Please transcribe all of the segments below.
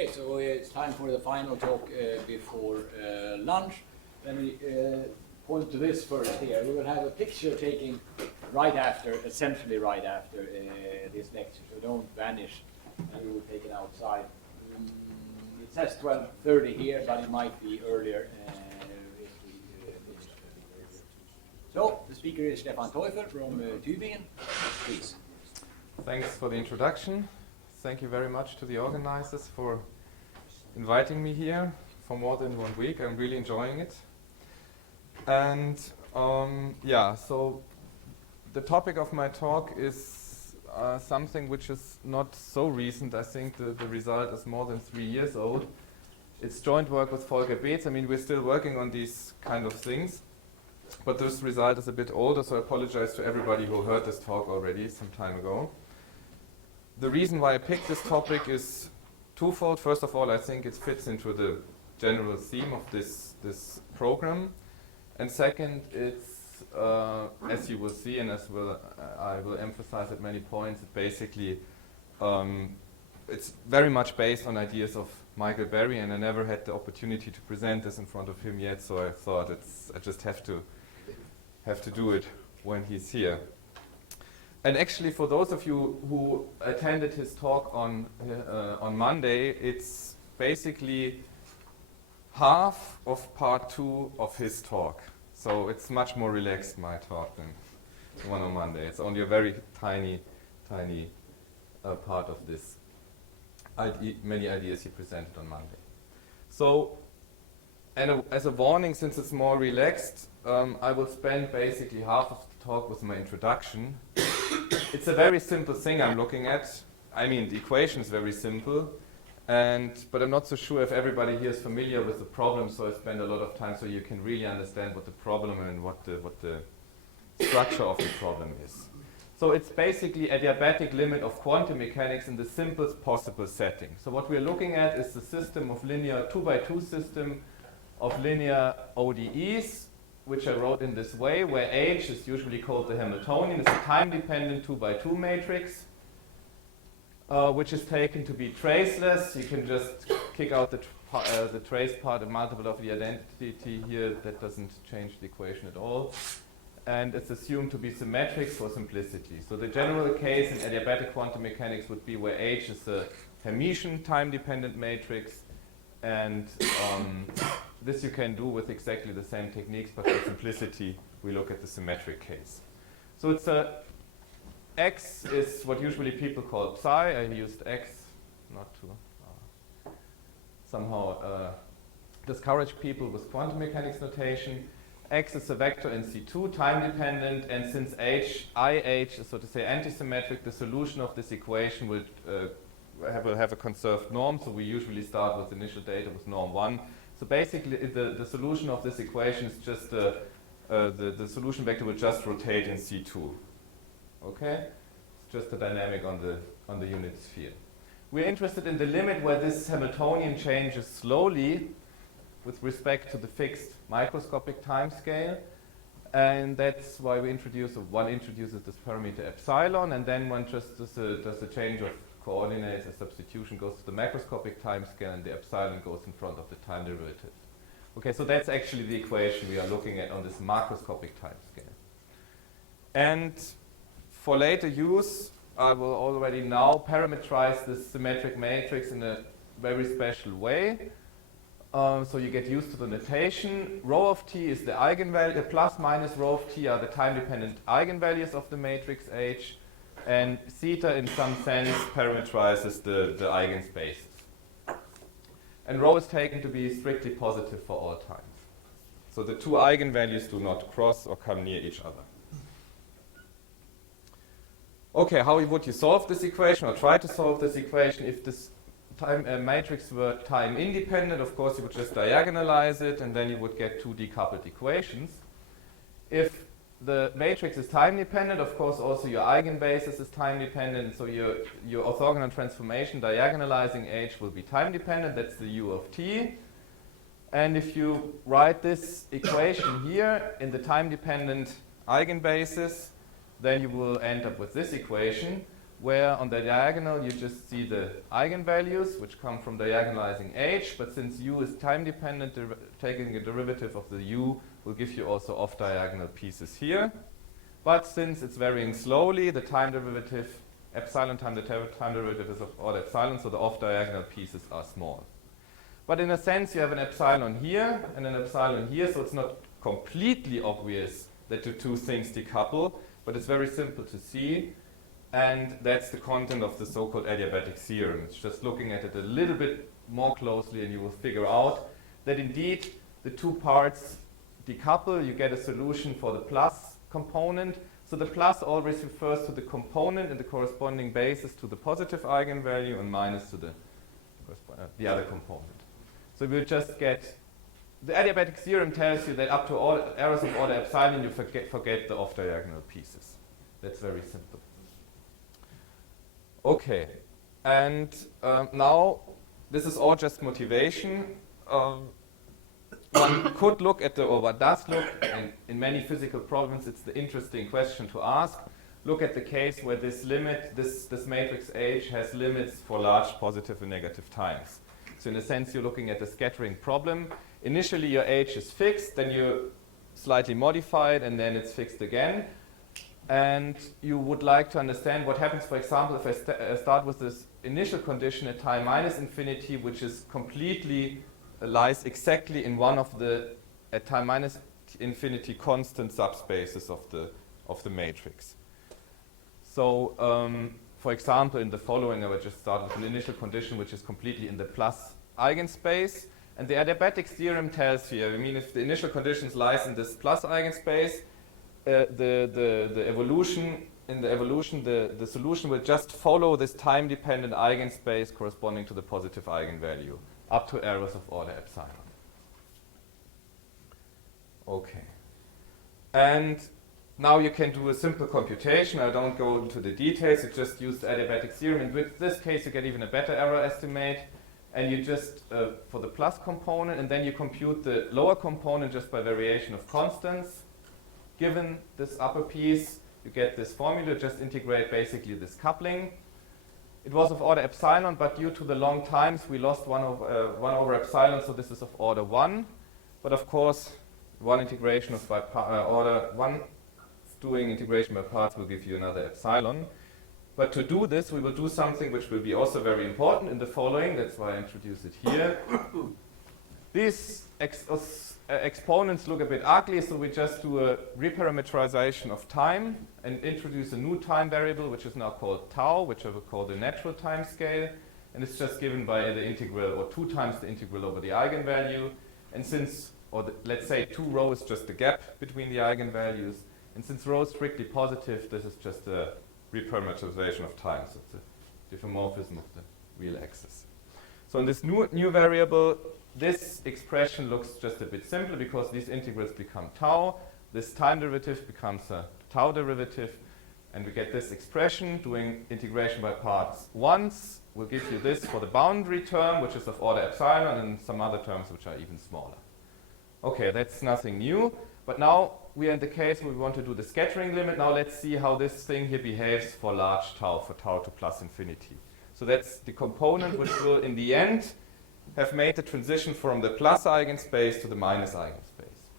Okay, so it's time for the final talk before lunch. Let me point to this first here. We will have a picture taking right after, essentially right after this lecture, so don't vanish, and we will take it outside. It says 12:30 here, but it might be earlier if we finish. So, the speaker is Stefan Teufel from Tübingen. Please. Thanks for the introduction. Thank you very much to the organizers for inviting me here for more than 1 week. I'm really enjoying it. And so the topic of my talk is something which is not so recent. I think the result is more than 3 years old. It's joint work with Volker Beetz. I mean, we're still working on these kind of things, but this result is a bit older, so I apologize to everybody who heard this talk already some time ago. The reason why I picked this topic is twofold. First of all, I think it fits into the general theme of this program. And second, it's, as you will see, and I will emphasize at many points, it basically, it's very much based on ideas of Michael Berry, and I never had the opportunity to present this in front of him yet, so I thought I just have to do it when he's here. And actually, for those of you who attended his talk on Monday, it's basically half of part 2 of his talk. So it's much more relaxed, my talk, than the one on Monday. It's only a very tiny part of this. Many ideas he presented on Monday. So, and as a warning, since it's more relaxed, I will spend basically half of the talk with my introduction. It's a very simple thing I'm looking at. I mean, the equation is very simple, but I'm not so sure if everybody here is familiar with the problem, so I spend a lot of time so you can really understand what the problem and what the structure of the problem is. So it's basically a adiabatic limit of quantum mechanics in the simplest possible setting. So what we're looking at is the system of linear 2x2 system of linear ODEs, which I wrote in this way, where H is usually called the Hamiltonian. It's a time-dependent 2x2 matrix, which is taken to be traceless. You can just kick out the trace part and multiple of the identity here. That doesn't change the equation at all. And it's assumed to be symmetric for simplicity. So the general case in adiabatic quantum mechanics would be where H is a Hermitian time-dependent matrix, and this you can do with exactly the same techniques, but for simplicity, we look at the symmetric case. So it's X is what usually people call psi. I used X not to somehow discourage people with quantum mechanics notation. X is a vector in C2, time-dependent, and since IH is, so to say, antisymmetric, the solution of this equation will have a conserved norm, so we usually start with initial data with norm 1. So basically, the solution of this equation is just the solution vector will just rotate in C2. Okay? It's just a dynamic on the unit sphere. We're interested in the limit where this Hamiltonian changes slowly with respect to the fixed microscopic time scale. And that's why one introduces this parameter epsilon, and then one just does a change of coordinates, a substitution goes to the macroscopic time scale, and the epsilon goes in front of the time derivative. Okay, so that's actually the equation we are looking at on this macroscopic time scale. And for later use, I will already now parameterize this symmetric matrix in a very special way. So you get used to the notation. Rho of t is the eigenvalue, the plus minus rho of t are the time-dependent eigenvalues of the matrix H, and theta in some sense parameterizes the eigenspaces. And rho is taken to be strictly positive for all times. So the two eigenvalues do not cross or come near each other. Okay, how would you solve this equation, or try to solve this equation? If this matrix were time independent, of course you would just diagonalize it, and then you would get two decoupled equations. If the matrix is time dependent, of course also your eigenbasis is time dependent, so your orthogonal transformation diagonalizing H will be time dependent. That's the U of t. And if you write this equation here in the time dependent eigenbasis, then you will end up with this equation, where on the diagonal you just see the eigenvalues, which come from diagonalizing h, but since u is time dependent, taking a derivative of the u will give you also off-diagonal pieces here. But since it's varying slowly, the time derivative, epsilon time the time derivative is of order epsilon, so the off-diagonal pieces are small. But in a sense, you have an epsilon here and an epsilon here, so it's not completely obvious that the two things decouple, but it's very simple to see. And that's the content of the so-called adiabatic theorem. It's just looking at it a little bit more closely and you will figure out that indeed the two parts decouple. You get a solution for the plus component. So the plus always refers to the component and the corresponding basis to the positive eigenvalue and minus to the other component. So we'll just get, the adiabatic theorem tells you that up to all errors of order epsilon you forget the off-diagonal pieces. That's very simple. Okay, and now this is all just motivation. One could look at or one does look, and in many physical problems it's the interesting question to ask. Look at the case where this limit, this matrix H has limits for large positive and negative times. So in a sense you're looking at the scattering problem. Initially your H is fixed, then you slightly modify it, and then it's fixed again. And you would like to understand what happens, for example, if I start with this initial condition at time minus infinity, which is completely lies exactly in one of the at time minus infinity constant subspaces of the matrix. So, for example, in the following, I will just start with an initial condition which is completely in the plus eigenspace. And the adiabatic theorem tells here, I mean, if the initial conditions lies in this plus eigenspace, the solution will just follow this time-dependent eigenspace corresponding to the positive eigenvalue up to errors of order epsilon. Okay. And now you can do a simple computation. I don't go into the details. You just use the adiabatic theorem. In this case, you get even a better error estimate. And you just, for the plus component, and then you compute the lower component just by variation of constants. Given this upper piece, you get this formula, just integrate basically this coupling. It was of order epsilon, but due to the long times, we lost 1 over epsilon, so this is of order 1. But of course, one integration of order 1, doing integration by parts will give you another epsilon. But to do this, we will do something which will be also very important in the following. That's why I introduce it here. These exponents look a bit ugly, so we just do a reparameterization of time and introduce a new time variable, which is now called tau, which I will call the natural time scale. And it's just given by the integral, or 2 times the integral over the eigenvalue. And since, let's say 2 rho is just the gap between the eigenvalues. And since rho is strictly positive, this is just a reparameterization of time. So it's a diffeomorphism of the real axis. So in this new variable, this expression looks just a bit simpler because these integrals become tau. This time derivative becomes a tau derivative. And we get this expression doing integration by parts once. Will give you this for the boundary term, which is of order epsilon, and some other terms which are even smaller. Okay, that's nothing new. But now we are in the case where we want to do the scattering limit. Now let's see how this thing here behaves for large tau, for tau to plus infinity. So that's the component which will, in the end, have made the transition from the plus eigenspace to the minus eigenspace.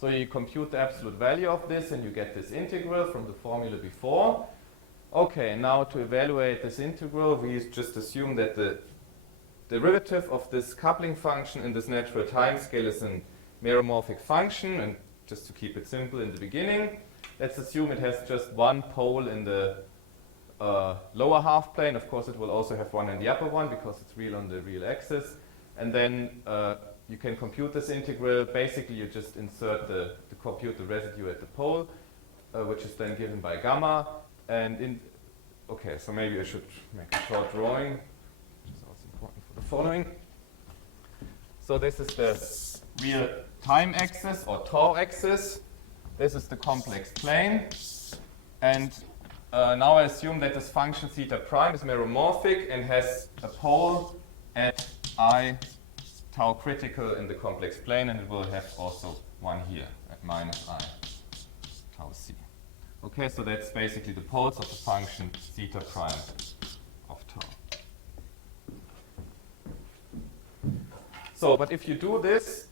So you compute the absolute value of this, and you get this integral from the formula before. Okay, now to evaluate this integral, we just assume that the derivative of this coupling function in this natural time scale is an meromorphic function, and just to keep it simple in the beginning, let's assume it has just one pole in the lower half plane. Of course, it will also have one in the upper one because it's real on the real axis. And then you can compute this integral. Basically, you just insert to compute the residue at the pole, which is then given by gamma. And okay, so maybe I should make a short drawing, which is also important for the following. So this is the real time axis or tau axis. This is the complex plane. And now I assume that this function theta prime is meromorphic and has a pole at I tau critical in the complex plane, and it will have also one here at minus I tau c. Okay, so that's basically the poles of the function theta prime of tau. So, but if you do this,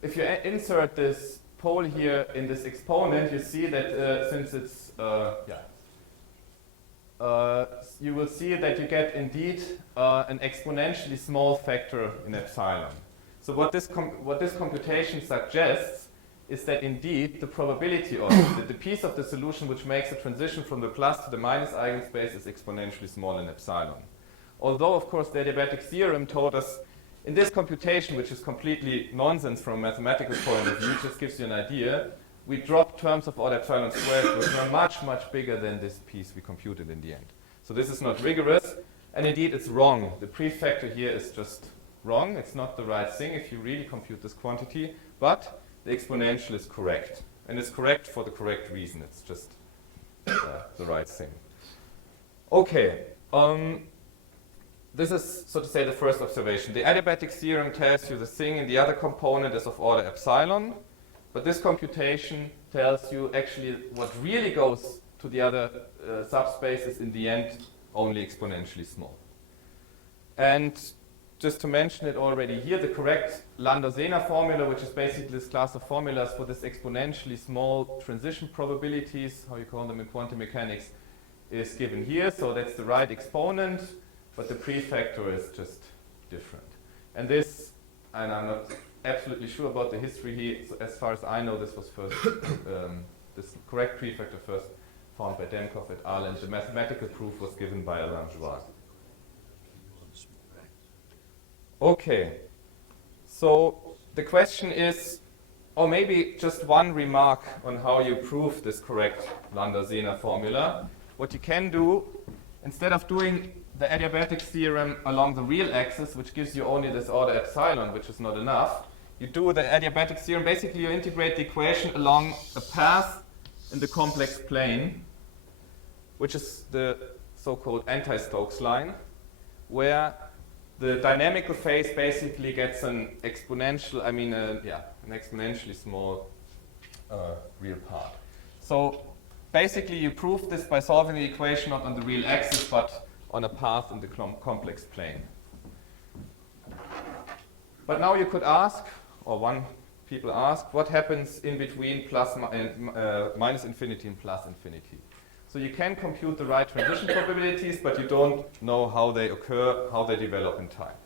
if you insert this pole here in this exponent, you see that since it's, you will see that you get indeed an exponentially small factor in epsilon. So what this computation suggests is that indeed the probability of the piece of the solution which makes the transition from the plus to the minus eigenspace is exponentially small in epsilon. Although, of course, the adiabatic theorem told us in this computation, which is completely nonsense from a mathematical point of view, just gives you an idea, we drop terms of order epsilon squared which are much, much bigger than this piece we computed in the end. So this is not rigorous, and indeed it's wrong. The prefactor here is just wrong. It's not the right thing if you really compute this quantity, but the exponential is correct. And it's correct for the correct reason. It's just the right thing. Okay. This is, so to say, the first observation. The adiabatic theorem tells you the thing in the other component is of order epsilon, but this computation tells you actually what really goes to the other subspace is in the end only exponentially small. And just to mention it already here, the correct Landau-Sehner formula, which is basically this class of formulas for this exponentially small transition probabilities, how you call them in quantum mechanics, is given here. So that's the right exponent, but the prefactor is just different. And this, and I'm not absolutely sure about the history here, so as far as I know, this was first, this correct prefactor first found by Demkov et al., and the mathematical proof was given by Alain Joire. Okay, so the question is, or maybe just one remark on how you prove this correct Landau-Sehner formula. What you can do, instead of doing the adiabatic theorem along the real axis, which gives you only this order epsilon, which is not enough, you do the adiabatic theorem, basically you integrate the equation along a path in the complex plane, which is the so-called anti-Stokes line, where the dynamical phase basically gets an exponential, an exponentially small real part. So basically you prove this by solving the equation not on the real axis, but on a path in the complex plane. But now you could ask, or people ask, what happens in between minus infinity and plus infinity? So you can compute the right transition probabilities, but you don't know how they occur, how they develop in time.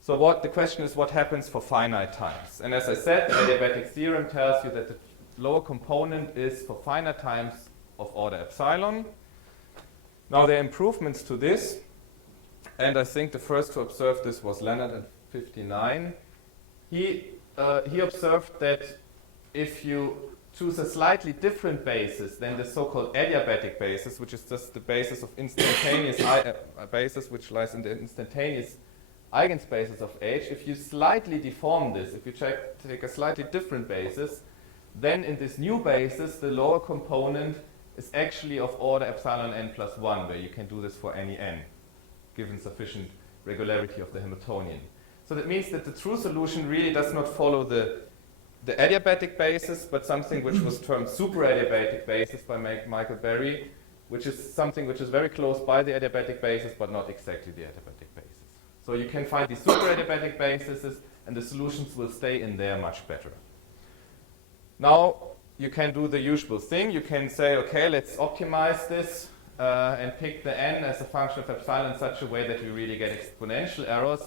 So the question is, what happens for finite times? And as I said, the adiabatic theorem tells you that the lower component is for finite times of order epsilon. Now there are improvements to this, and I think the first to observe this was Leonard in 59. He observed that if you choose a slightly different basis than the so-called adiabatic basis, which is just the basis of instantaneous basis, which lies in the instantaneous eigenspaces of H. If you slightly deform this, if you take a slightly different basis, then in this new basis, the lower component is actually of order epsilon n plus 1, where you can do this for any n, given sufficient regularity of the Hamiltonian. So that means that the true solution really does not follow the adiabatic basis, but something which was termed superadiabatic basis by Michael Berry, which is something which is very close by the adiabatic basis, but not exactly the adiabatic basis. So you can find these superadiabatic bases, and the solutions will stay in there much better. Now, you can do the usual thing. You can say, okay, let's optimize this and pick the n as a function of epsilon in such a way that we really get exponential errors.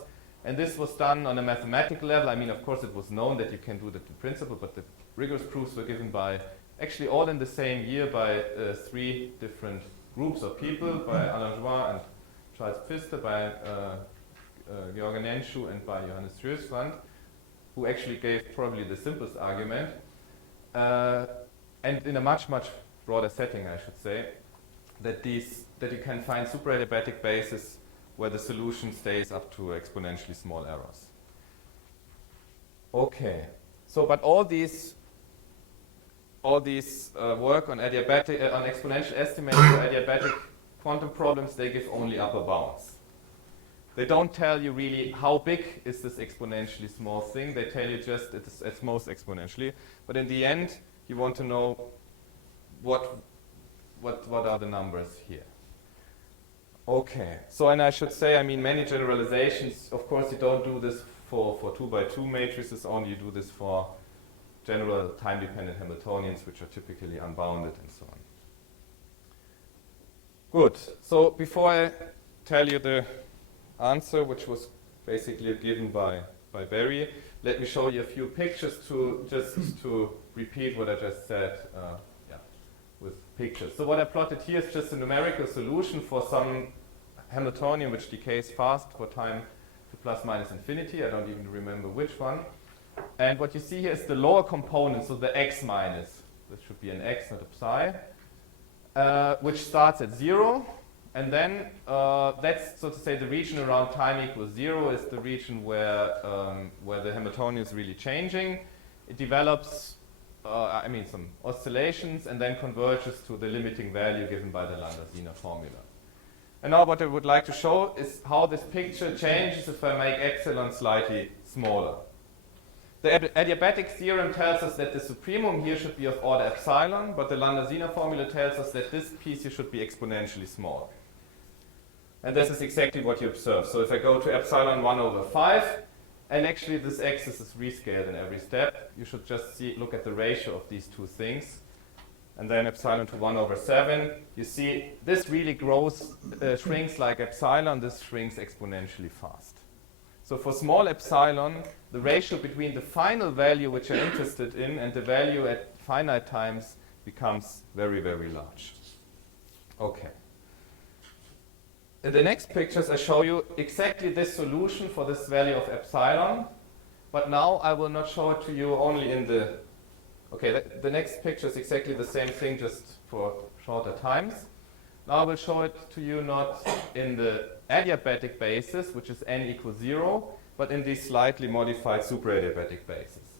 And this was done on a mathematical level. I mean, of course, it was known that you can do that in principle, but the rigorous proofs were given by, actually all in the same year, by 3 different groups of people, by Alain Joire and Charles Pfister, by Georgen Enschu, and by Johannes Röswand, who actually gave probably the simplest argument. And in a much, much broader setting, I should say, that you can find superadiabatic bases where the solution stays up to exponentially small errors. Okay, so but all these work on adiabatic on exponential estimating for adiabatic quantum problems, they give only upper bounds. They don't tell you really how big is this exponentially small thing. They tell you just it's most exponentially. But in the end, you want to know what are the numbers here? Okay, so and I should say, I mean, many generalizations, of course you don't do this for 2x2 matrices only, you do this for general time-dependent Hamiltonians, which are typically unbounded and so on. Good, so before I tell you the answer, which was basically given by Barry, let me show you a few pictures to repeat what I just said with pictures. So what I plotted here is just a numerical solution for some Hamiltonian which decays fast for time to plus minus infinity. I don't even remember which one. And what you see here is the lower component, so the x minus. This should be an x, not a psi, which starts at 0. And then that's, so to say, the region around time equals 0 is the region where the Hamiltonian is really changing. It develops some oscillations and then converges to the limiting value given by the Landau-Wiener formula. And now what I would like to show is how this picture changes if I make epsilon slightly smaller. The adiabatic theorem tells us that the supremum here should be of order epsilon, but the Landau-Wiener formula tells us that this piece here should be exponentially small. And this is exactly what you observe. So if I go to epsilon 1 over 5, and actually this axis is rescaled in every step, you should just look at the ratio of these two things. And then epsilon to 1 over 7, you see this really shrinks like epsilon, this shrinks exponentially fast. So for small epsilon, the ratio between the final value which you're interested in and the value at finite times becomes very, very large. Okay. In the next pictures, I show you exactly this solution for this value of epsilon, but now I will not show it to you only in the... Okay, the next picture is exactly the same thing, just for shorter times. Now I will show it to you not in the adiabatic basis, which is n equals 0, but in the slightly modified superadiabatic basis.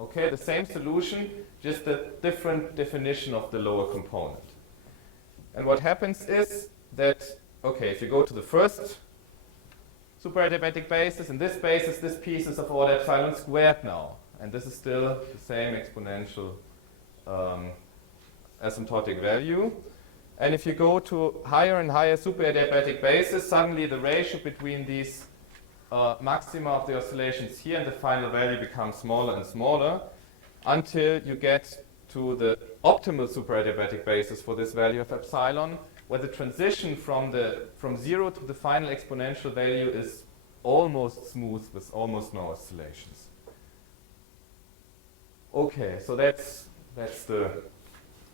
Okay, the same solution, just a different definition of the lower component. And what happens is that, okay, if you go to the first superadiabatic basis, in this basis, this piece is of order epsilon squared now. And this is still the same exponential asymptotic value. And if you go to higher and higher superadiabatic basis, suddenly the ratio between these maxima of the oscillations here and the final value becomes smaller and smaller until you get to the optimal superadiabatic basis for this value of epsilon, where the transition from 0 to the final exponential value is almost smooth with almost no oscillations. Okay, so that's the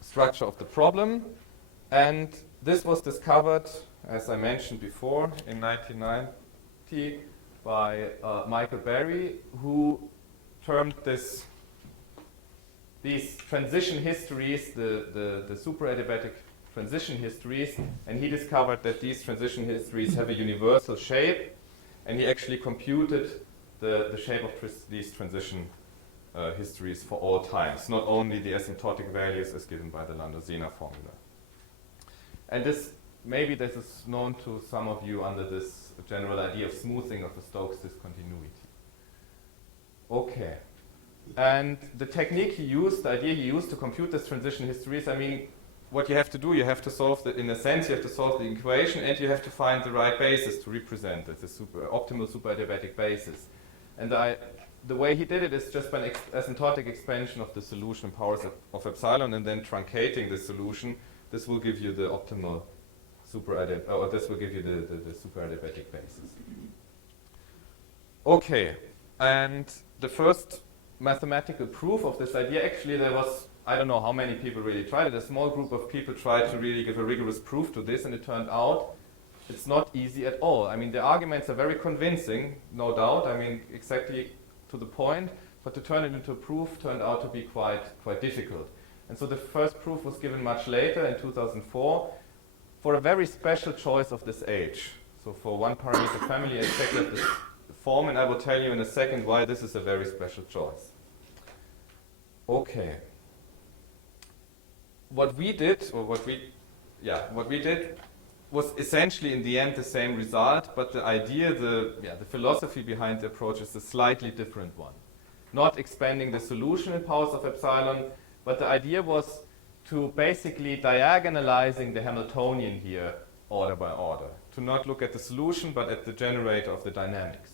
structure of the problem. And this was discovered, as I mentioned before, in 1990 by Michael Barry, who termed these transition histories, the superadiabatic transition histories, and he discovered that these transition histories have a universal shape, and he actually computed the shape of these transition histories for all times, not only the asymptotic values as given by the Landau-Wiener formula. And maybe this is known to some of you under this general idea of smoothing of the Stokes discontinuity. Okay. And the technique he used, the idea he used to compute this transition histories, I mean, what you have to do, you have to solve in a sense, you have to solve the equation and you have to find the right basis to represent it, the optimal superadiabatic basis. And the way he did it is just by an asymptotic expansion of the solution powers of epsilon and then truncating the solution. This will give you the optimal superadiabatic, or this will give you the superadiabatic basis. Okay, and the first mathematical proof of this idea, actually there was, I don't know how many people really tried it, a small group of people tried to really give a rigorous proof to this, and it turned out it's not easy at all. I mean, the arguments are very convincing, no doubt, I mean, exactly to the point, but to turn it into a proof turned out to be quite difficult. And so the first proof was given much later, in 2004, for a very special choice of this age. So for one parameter family exactly of this form, and I will tell you in a second why this is a very special choice. Okay. What we did was essentially in the end the same result, but the idea, the philosophy behind the approach is a slightly different one. Not expanding the solution in powers of epsilon, but the idea was to basically diagonalizing the Hamiltonian here order by order, to not look at the solution but at the generator of the dynamics.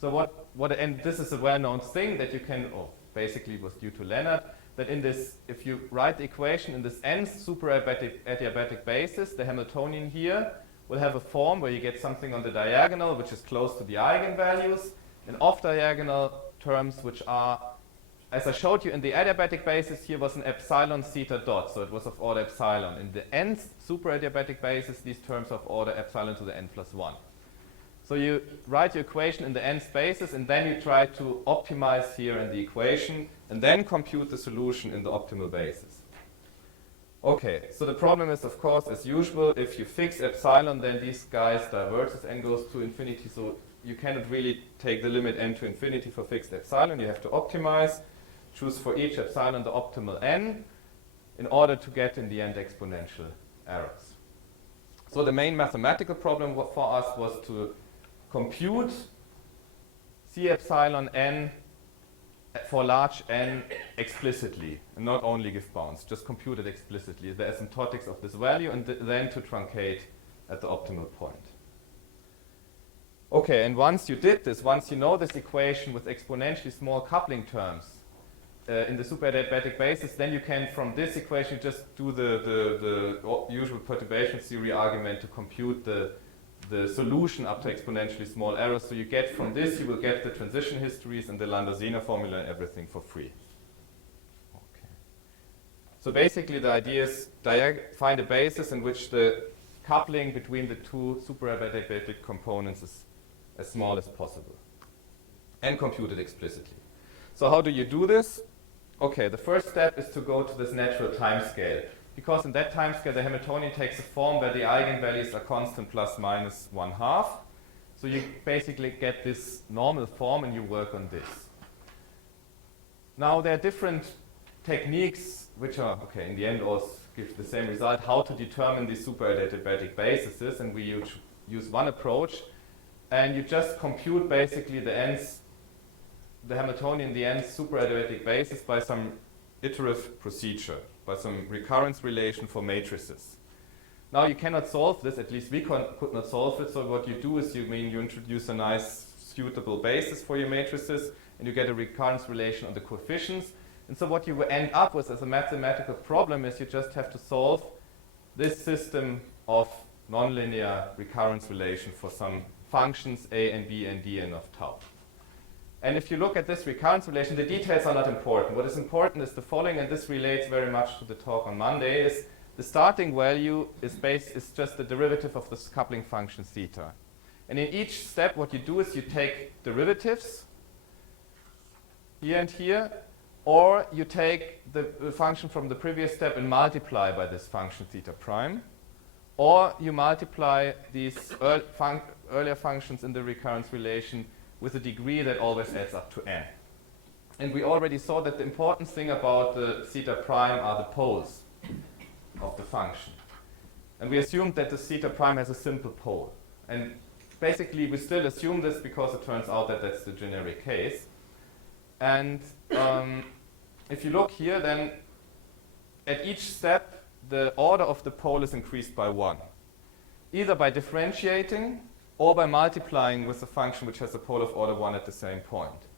So and this is a well-known thing that you can, basically was due to Leonard, that in this, if you write the equation in this nth adiabatic basis, the Hamiltonian here will have a form where you get something on the diagonal which is close to the eigenvalues, and off-diagonal terms which are, as I showed you in the adiabatic basis, here was an epsilon theta dot, so it was of order epsilon. In the nth superadiabatic basis, these terms are of order epsilon to the n plus 1. So you write your equation in the nth basis, and then you try to optimize here in the equation, and then compute the solution in the optimal basis. Okay, so the problem is, of course, as usual, if you fix epsilon, then these guys diverge as n goes to infinity, so you cannot really take the limit n to infinity for fixed epsilon. You have to optimize, choose for each epsilon the optimal n, in order to get, in the end, exponential errors. So the main mathematical problem for us was to compute C epsilon n for large n explicitly, and not only give bounds, just compute it explicitly, the asymptotics of this value, and then to truncate at the optimal point. Okay, and once you did this, once you know this equation with exponentially small coupling terms in the superadiabatic basis, then you can, from this equation, just do the usual perturbation theory argument to compute the solution up to exponentially small errors. So you get from this, you will get the transition histories and the Landau-Zener formula and everything for free. Okay. So basically the idea is find a basis in which the coupling between the two superadiabatic components is as small as possible, and compute it explicitly. So how do you do this? Okay, the first step is to go to this natural time scale, because in that time scale the Hamiltonian takes a form where the eigenvalues are constant plus minus 1/2. So you basically get this normal form and you work on this. Now there are different techniques which are, in the end also give the same result, how to determine these superadiabatic bases, and we use one approach, and you just compute basically the Hamiltonian, the nth superadiabatic basis by some iterative procedure, by some recurrence relation for matrices. Now you cannot solve this, at least we could not solve it, so what you do is you introduce a nice suitable basis for your matrices, and you get a recurrence relation on the coefficients. And so what you will end up with as a mathematical problem is you just have to solve this system of nonlinear recurrence relation for some functions a and b and d n of tau. And if you look at this recurrence relation, the details are not important. What is important is the following, and this relates very much to the talk on Monday, is the starting value is just the derivative of this coupling function theta. And in each step, what you do is you take derivatives here and here, or you take the function from the previous step and multiply by this function theta prime, or you multiply these earlier functions in the recurrence relation with a degree that always adds up to n. And we already saw that the important thing about the theta prime are the poles of the function. And we assumed that the theta prime has a simple pole. And basically we still assume this because it turns out that that's the generic case. And if you look here, then at each step the order of the pole is increased by 1, either by differentiating or by multiplying with a function which has a pole of order 1 at the same point.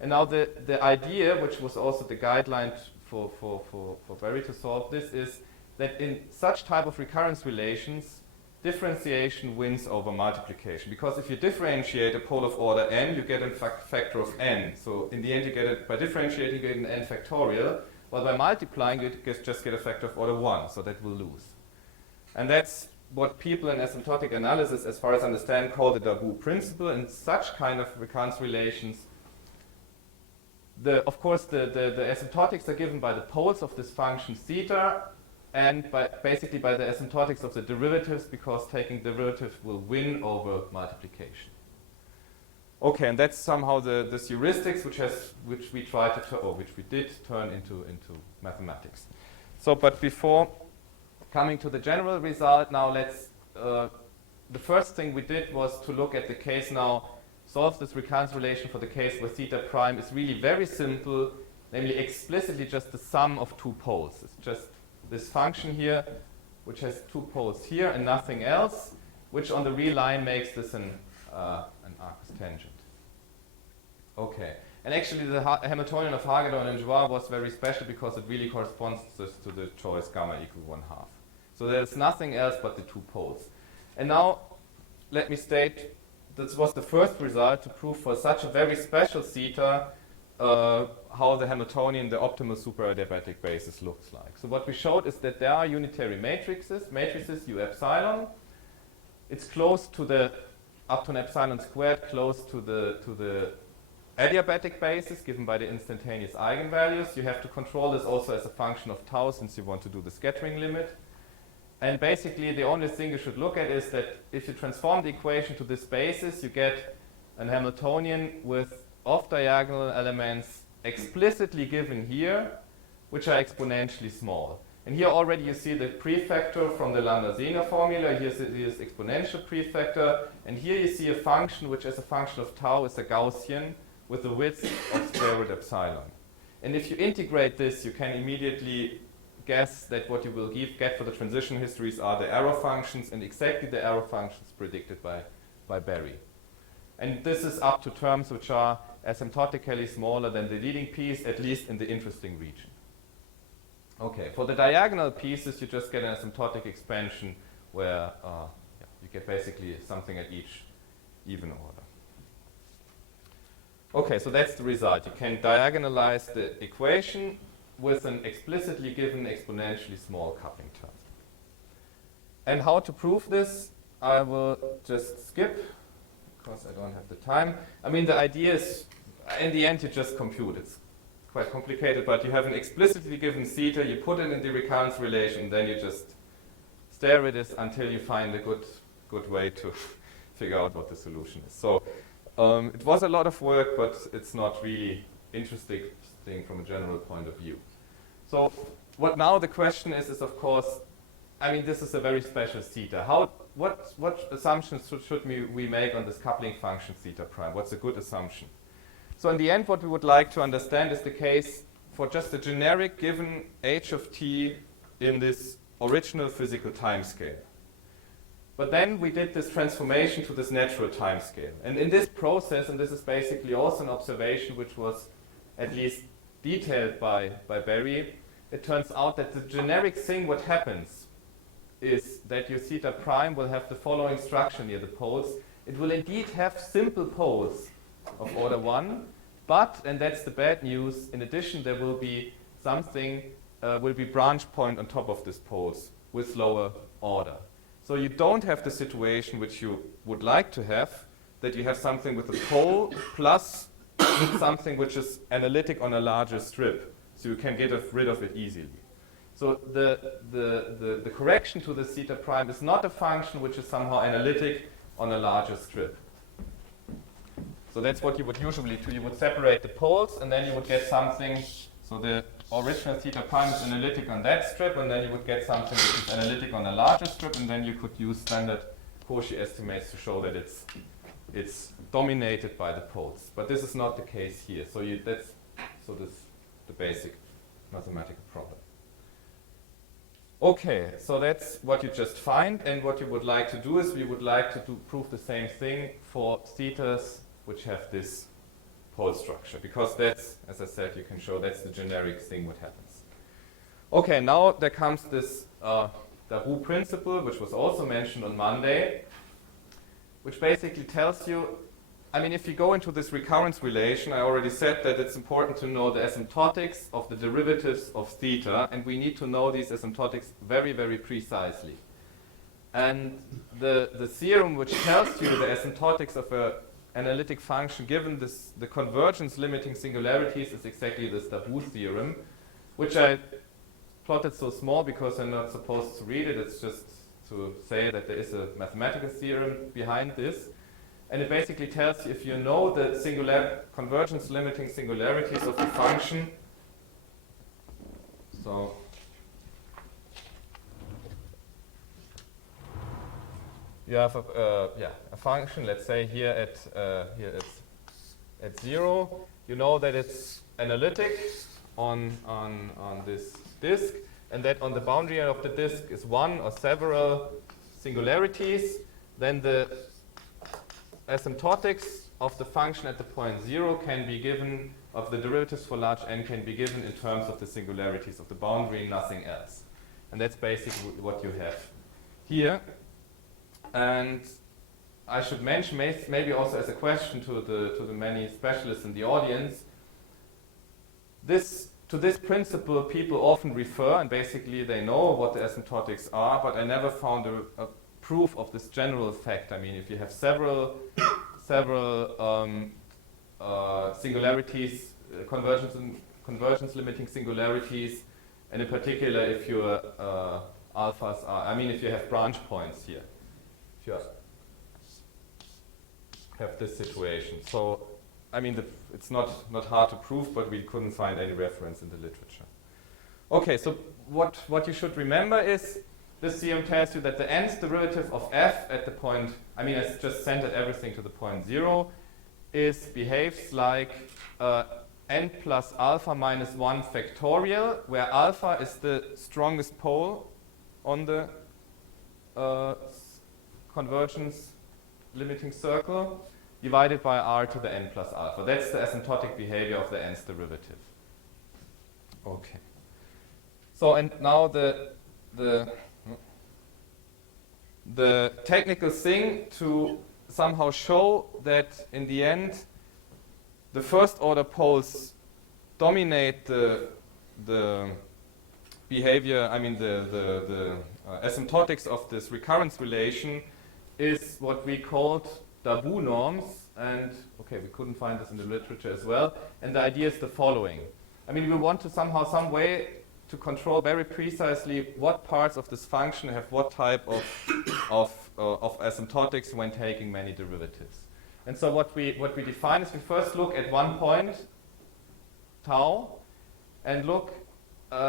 And now the idea, which was also the guideline for Berry to solve this, is that in such type of recurrence relations, differentiation wins over multiplication. Because if you differentiate a pole of order n, you get a factor of n. So in the end, you get it by differentiating, you get an n factorial, while by multiplying, you just get a factor of order 1, so that will lose. And that's what people in asymptotic analysis, as far as I understand, call the Darboux principle. In such kind of recurrence relations, of course, the asymptotics are given by the poles of this function theta, and basically by the asymptotics of the derivatives, because taking derivative will win over multiplication. Okay, and that's somehow this heuristics which we did turn into mathematics. So, but before coming to the general result, now the first thing we did was to look at the case now, solve this recurrence relation for the case where theta prime is really very simple, namely explicitly just the sum of two poles. It's just this function here, which has two poles here and nothing else, which on the real line makes this an arcus tangent. Okay, and actually the Hamiltonian of Hagedorn and Joire was very special because it really corresponds to the choice gamma equal 1/2. So there's nothing else but the two poles. And now let me state this was the first result to prove for such a very special theta how the Hamiltonian, the optimal super-adiabatic basis looks like. So what we showed is that there are unitary matrices U epsilon. It's close to the, up to an epsilon squared, close to the adiabatic basis given by the instantaneous eigenvalues. You have to control this also as a function of tau since you want to do the scattering limit. And basically the only thing you should look at is that if you transform the equation to this basis, you get an Hamiltonian with off-diagonal elements explicitly given here, which are exponentially small. And here already you see the prefactor from the Lambda-Zener formula. Here's exponential prefactor. And here you see a function which as a function of tau is a Gaussian with a width of square root epsilon. And if you integrate this, you can immediately guess that what you will get for the transition histories are the arrow functions and exactly the arrow functions predicted by Berry. And this is up to terms which are asymptotically smaller than the leading piece, at least in the interesting region. Okay, for the diagonal pieces, you just get an asymptotic expansion where you get basically something at each even order. Okay, so that's the result. You can diagonalize the equation with an explicitly given exponentially small coupling term. And how to prove this, I will just skip because I don't have the time. I mean, the idea is, in the end, you just compute. It's quite complicated, but you have an explicitly given theta, you put it in the recurrence relation, and then you just stare at it until you find a good way to figure out what the solution is. So it was a lot of work, but it's not really interesting from a general point of view. So what now the question is of course, I mean, this is a very special theta. What assumptions should we make on this coupling function theta prime? What's a good assumption? So in the end, what we would like to understand is the case for just a generic given h of t in this original physical timescale. But then we did this transformation to this natural timescale. And in this process, and this is basically also an observation which was at least detailed by Berry, it turns out that the generic thing what happens is that your theta prime will have the following structure near the poles. It will indeed have simple poles of order 1, but, and that's the bad news, in addition there will be something, will be branch point on top of this poles with lower order. So you don't have the situation which you would like to have, that you have something with a pole plus something which is analytic on a larger strip, so you can get rid of it easily. So the correction to the theta prime is not a function which is somehow analytic on a larger strip. So that's what you would usually do. You would separate the poles and then you would get something, so the original theta prime is analytic on that strip, and then you would get something which is analytic on a larger strip, and then you could use standard Cauchy estimates to show that it's dominated by the poles. But this is not the case here. So this the basic mathematical problem. Okay, so that's what you just find, and what you would like to do is we would like to prove the same thing for thetas which have this pole structure, because that's, as I said, you can show that's the generic thing what happens. Okay, now there comes this Darboux principle, which was also mentioned on Monday, which basically tells you, I mean, if you go into this recurrence relation, I already said that it's important to know the asymptotics of the derivatives of theta, and we need to know these asymptotics very, very precisely. And the theorem which tells you the asymptotics of an analytic function given the convergence limiting singularities is exactly this Darboux theorem, which I plotted so small because I'm not supposed to read it. It's just to say that there is a mathematical theorem behind this. And it basically tells you if you know the convergence limiting singularities of the function. So you have a function, let's say here it's at 0. You know that it's analytic on this disk, and that on the boundary of the disk is one or several singularities, then the asymptotics of the function at the point 0 can be given, of the derivatives for large n can be given in terms of the singularities of the boundary, nothing else. And that's basically what you have here. And I should mention, maybe also as a question to the many specialists in the audience, to this principle people often refer, and basically they know what the asymptotics are, but I never found a proof of this general effect. I mean, if you have several singularities, convergence limiting singularities, and in particular if your alphas are, I mean, if you have branch points here, if you have this situation. So, I mean, it's not hard to prove, but we couldn't find any reference in the literature. Okay, so what you should remember is this theorem tells you that the nth derivative of f at the point, I mean, I just centered everything to the point 0, behaves like n plus alpha minus 1 factorial, where alpha is the strongest pole on the convergence limiting circle, divided by r to the n plus alpha. That's the asymptotic behavior of the nth derivative. Okay. So, and now the technical thing to somehow show that in the end the first order poles dominate the behavior, I mean the asymptotics of this recurrence relation is what we called Darboux norms, and okay, we couldn't find this in the literature as well, and the idea is the following. I mean, we want to somehow, some way to control very precisely what parts of this function have what type of asymptotics when taking many derivatives. And so what we define is we first look at one point, tau, and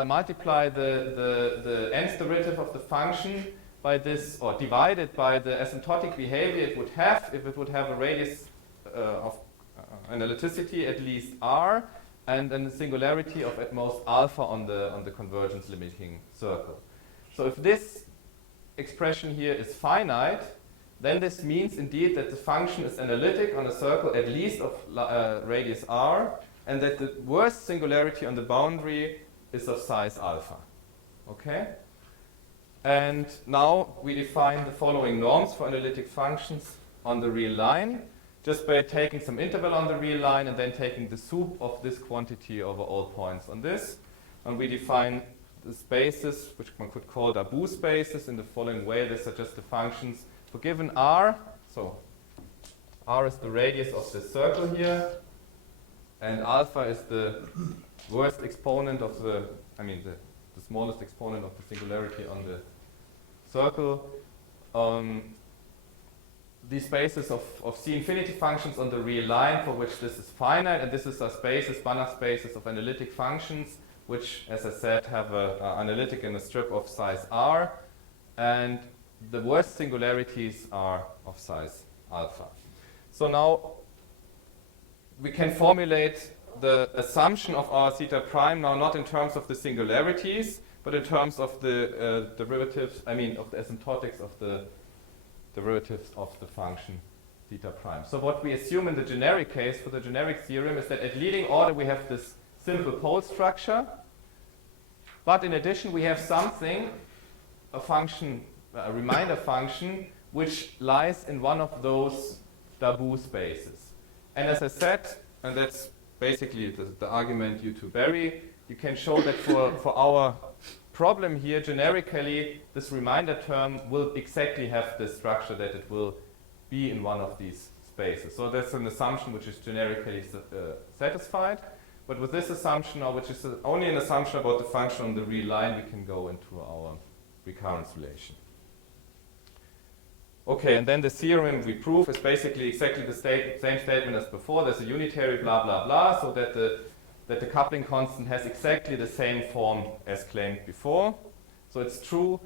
multiply the nth derivative of the function by this, or divided by the asymptotic behavior it would have if it would have a radius of analyticity at least r, and then the singularity of at most alpha on the convergence limiting circle. So if this expression here is finite, then this means indeed that the function is analytic on a circle at least of radius r, and that the worst singularity on the boundary is of size alpha. Okay? And now we define the following norms for analytic functions on the real line, just by taking some interval on the real line and then taking the sup of this quantity over all points on this. And we define the spaces, which one could call Darboux spaces, in the following way. These are just the functions for given r. So r is the radius of the circle here, and alpha is the worst exponent of the smallest exponent of the singularity on the circle. These spaces of C infinity functions on the real line for which this is finite, and this is a spaces, Banach spaces of analytic functions, which, as I said, have an analytic in a strip of size r, and the worst singularities are of size alpha. So now we can formulate the assumption of our theta prime now not in terms of the singularities, but in terms of the derivatives, I mean of the asymptotics of the derivatives of the function theta prime. So what we assume in the generic case for the generic theorem is that at leading order we have this simple pole structure, but in addition we have something, a function, a reminder function, which lies in one of those Darboux spaces. And as I said, and that's basically the argument due to Berry, you can show that for our problem here, generically, this reminder term will exactly have this structure, that it will be in one of these spaces. So that's an assumption which is generically satisfied. But with this assumption now, which is only an assumption about the function on the real line, we can go into our recurrence relation. Okay, and then the theorem we prove is basically exactly the same statement as before. There's a unitary blah blah blah, so that the coupling constant has exactly the same form as claimed before. So it's true,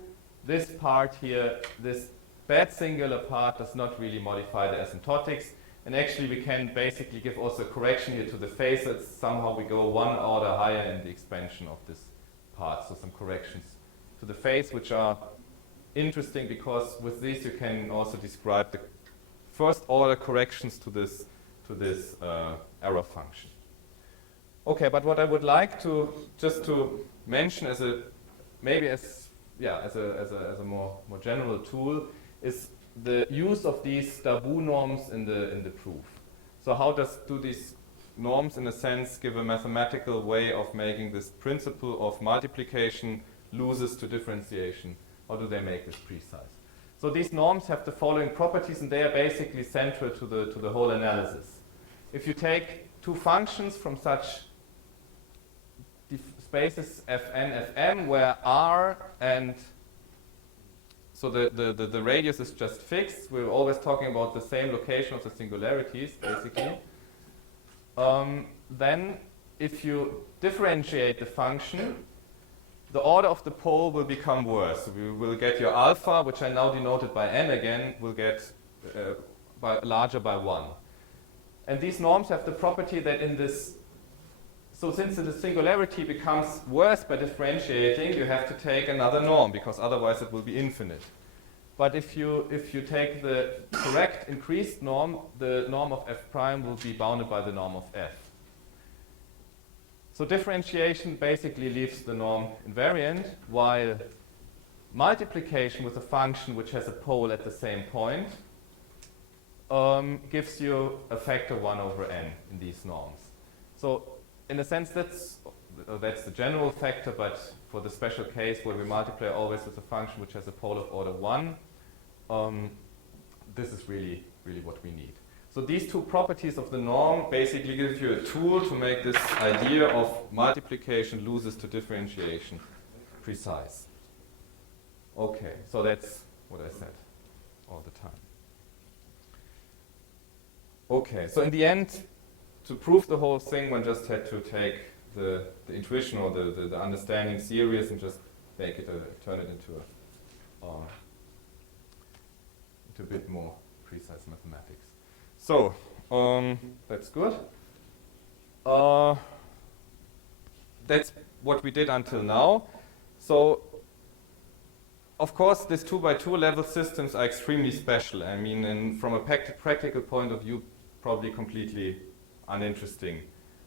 this part here, this bad singular part, does not really modify the asymptotics. And actually we can basically give also a correction here to the phasors. Somehow we go one order higher in the expansion of this parts, so some corrections to the phase, which are interesting because with this you can also describe the first order corrections to this error function. Okay, but what I would like to just to mention as a more general tool is the use of these Darboux norms in the proof. So how do these norms in a sense give a mathematical way of making this principle of multiplication loses to differentiation? How do they make this precise? So these norms have the following properties, and they are basically central to the whole analysis. If you take two functions from such spaces Fn, Fm, where R and so the radius is just fixed, we're always talking about the same location of the singularities, basically. Then if you differentiate the function, the order of the pole will become worse. So we will get your alpha, which I now denoted by n again, will get larger by 1. And these norms have the property that in this, so since the singularity becomes worse by differentiating, you have to take another norm, because otherwise it will be infinite. But if you take the correct increased norm, the norm of f prime will be bounded by the norm of f. So differentiation basically leaves the norm invariant, while multiplication with a function which has a pole at the same point gives you a factor 1 over n in these norms. So in a sense that's the general factor, but for the special case where we multiply always with a function which has a pole of order 1, this is really what we need. So these two properties of the norm basically give you a tool to make this idea of multiplication loses to differentiation precise. Okay, so that's what I said all the time. Okay, so in the end, to prove the whole thing, one just had to take the intuition or the understanding serious and just make it turn it into a bit more precise mathematics. So, that's good. That's what we did until now. So, of course, these 2x2 level systems are extremely special. I mean, from a practical point of view, probably completely uninteresting.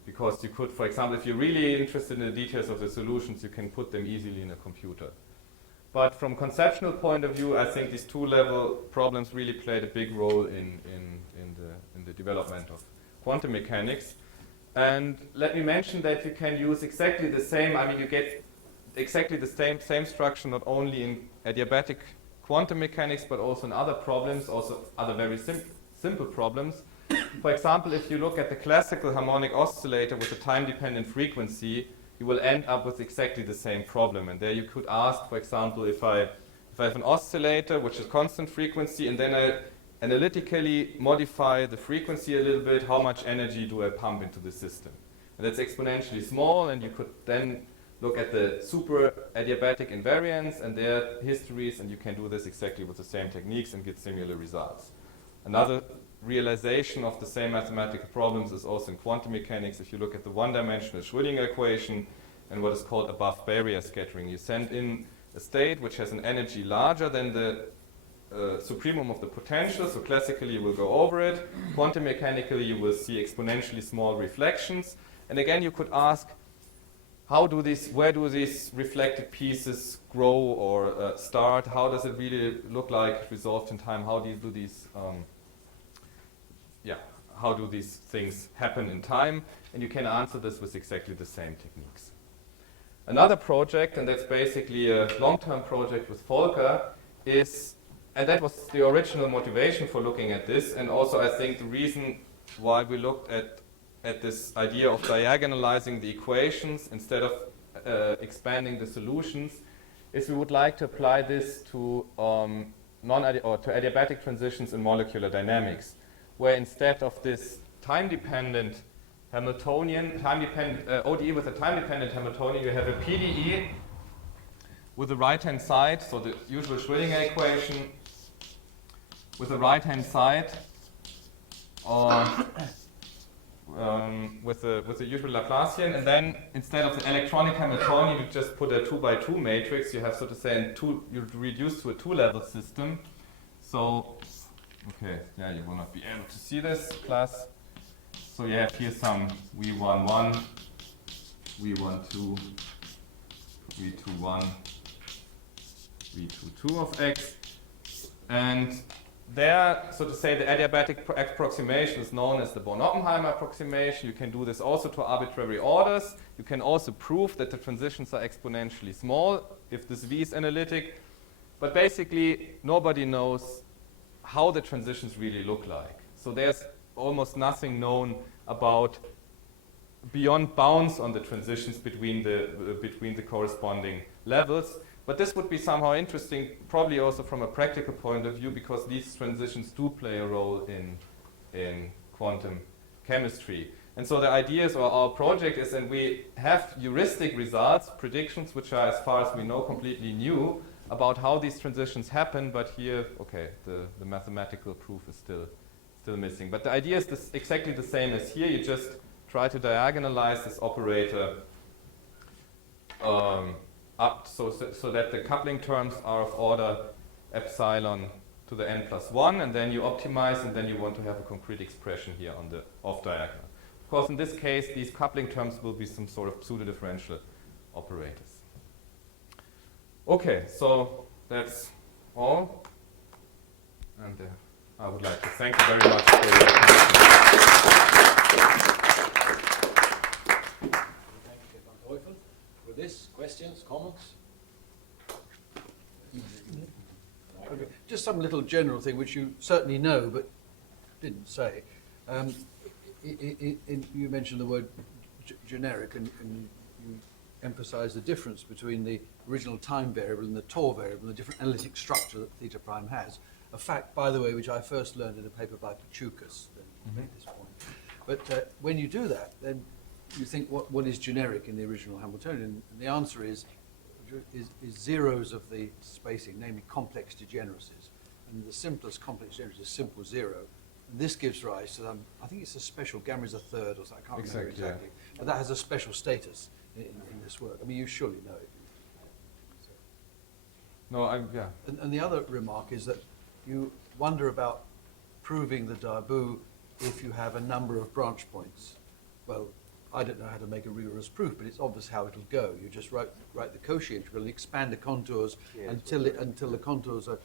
Because you could, for example, if you're really interested in the details of the solutions, you can put them easily in a computer. But from a conceptual point of view, I think these two-level problems really played a big role in the development of quantum mechanics. And let me mention that you can use exactly the same, you get exactly the same structure not only in adiabatic quantum mechanics, but also in other problems, also other very simple problems. For example, if you look at the classical harmonic oscillator with a time-dependent frequency, you will end up with exactly the same problem. And there you could ask, for example, if I have an oscillator which is constant frequency, and then I analytically modify the frequency a little bit, how much energy do I pump into the system? And that's exponentially small, and you could then look at the super adiabatic invariants and their histories, and you can do this exactly with the same techniques and get similar results. Another realization of the same mathematical problems is also in quantum mechanics. If you look at the one-dimensional Schrödinger equation and what is called above barrier scattering, you send in a state which has an energy larger than the supremum of the potential, so classically you will go over it. Quantum mechanically you will see exponentially small reflections. And again you could ask, where do these reflected pieces grow or start? How does it really look like resolved in time? How do these things happen in time? And you can answer this with exactly the same techniques. Another project, and that's basically a long-term project with Volker, and that was the original motivation for looking at this, and also I think the reason why we looked at this idea of diagonalizing the equations instead of expanding the solutions, is we would like to apply this to adiabatic transitions in molecular dynamics, where instead of this time-dependent Hamiltonian, ODE with a time-dependent Hamiltonian, you have a PDE with the right-hand side, so the usual Schrödinger equation with the right-hand side, where with the usual Laplacian, and then instead of the electronic Hamiltonian, you just put a 2x2 matrix. You have, so to say, you reduce to a two-level system. So, okay, yeah, you will not be able to see this class. So you have here some V11, V12, V21, V22 of x, and there, so to say, the adiabatic approximation is known as the Born-Oppenheimer approximation. You can do this also to arbitrary orders. You can also prove that the transitions are exponentially small if this V is analytic. But basically, nobody knows how the transitions really look like. So there's almost nothing known about beyond bounds on the transitions between the corresponding levels. But this would be somehow interesting, probably also from a practical point of view, because these transitions do play a role in quantum chemistry. And so the idea is, or our project is, and we have heuristic results, predictions, which are, as far as we know, completely new about how these transitions happen. But here, okay, the mathematical proof is still missing. But the idea is exactly the same as here. You just try to diagonalize this operator up so that the coupling terms are of order epsilon to the n plus 1, and then you optimize, and then you want to have a concrete expression here on the off diagonal. Of course, in this case, these coupling terms will be some sort of pseudo-differential operators. Okay, so that's all. And I would like to thank you very much for your attention. Thank you, Stefan Teufel. For this, questions, comments? Okay. Just some little general thing which you certainly know but didn't say. You mentioned the word generic, and you emphasize the difference between the original time variable and the Tor variable, and the different analytic structure that theta prime has. A fact, by the way, which I first learned in a paper by Pachukas that made this point. But when you do that, then you think, what is generic in the original Hamiltonian? And the answer is zeros of the spacing, namely complex degeneracies. And the simplest complex degeneracy is simple zero. And this gives rise to them. I think it's a special gamma is a third, or something. I can't remember exactly. Yeah. But that has a special status in this work. I mean, you surely know it. No, yeah. And the other remark is that you wonder about proving the Darboux if you have a number of branch points. Well, I don't know how to make a rigorous proof, but it's obvious how it'll go. You just write the Cauchy integral and expand the contours until the contours are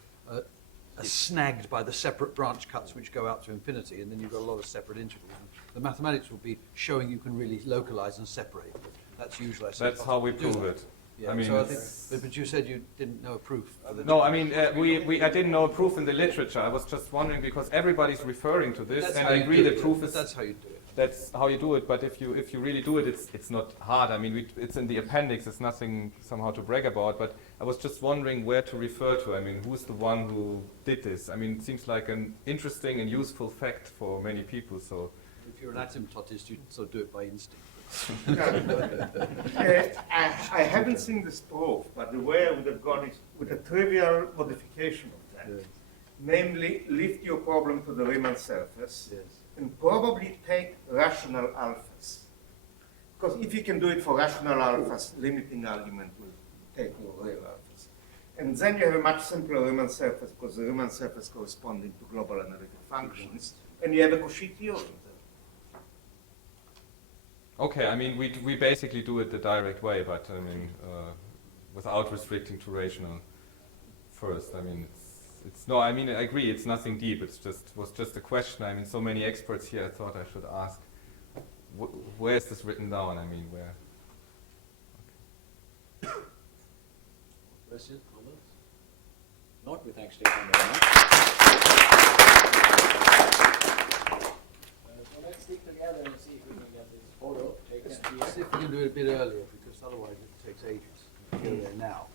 snagged by the separate branch cuts which go out to infinity, and then you've got a lot of separate integrals. And the mathematics will be showing you can really localize and separate. That's usually that's how we prove it. Yeah, I mean, so I think, but you said you didn't know a proof. No, I mean, I didn't know a proof in the literature. I was just wondering because everybody's referring to this, and I agree the proof is. That's how you do it. That's how you do it. But if you really do it, it's not hard. I mean, it's in the appendix. It's nothing somehow to brag about. But I was just wondering where to refer to. I mean, who's the one who did this? I mean, it seems like an interesting and useful fact for many people. So, if you're an asymptotist, you sort of do it by instinct. I haven't seen this proof, but the way I would have gone is with a trivial modification of that. Yes. Namely, lift your problem to the Riemann surface, yes, and probably take rational alphas. Because if you can do it for rational alphas, limiting argument will take your real alphas. And then you have a much simpler Riemann surface, because the Riemann surface corresponding to global analytic functions, and you have a Cauchy theorem. Okay, I mean, we basically do it the direct way, but I mean, without restricting to rational first. I mean, it's no. I mean, I agree. It's nothing deep. It's was just a question. I mean, so many experts here. I thought I should ask, where is this written down? I mean, where? Okay. Questions, comments? Not. We thank Stefan very much. So let's stick together and see if we can get this photo taken here. See if we can do it a bit earlier, because otherwise it takes ages to go there now.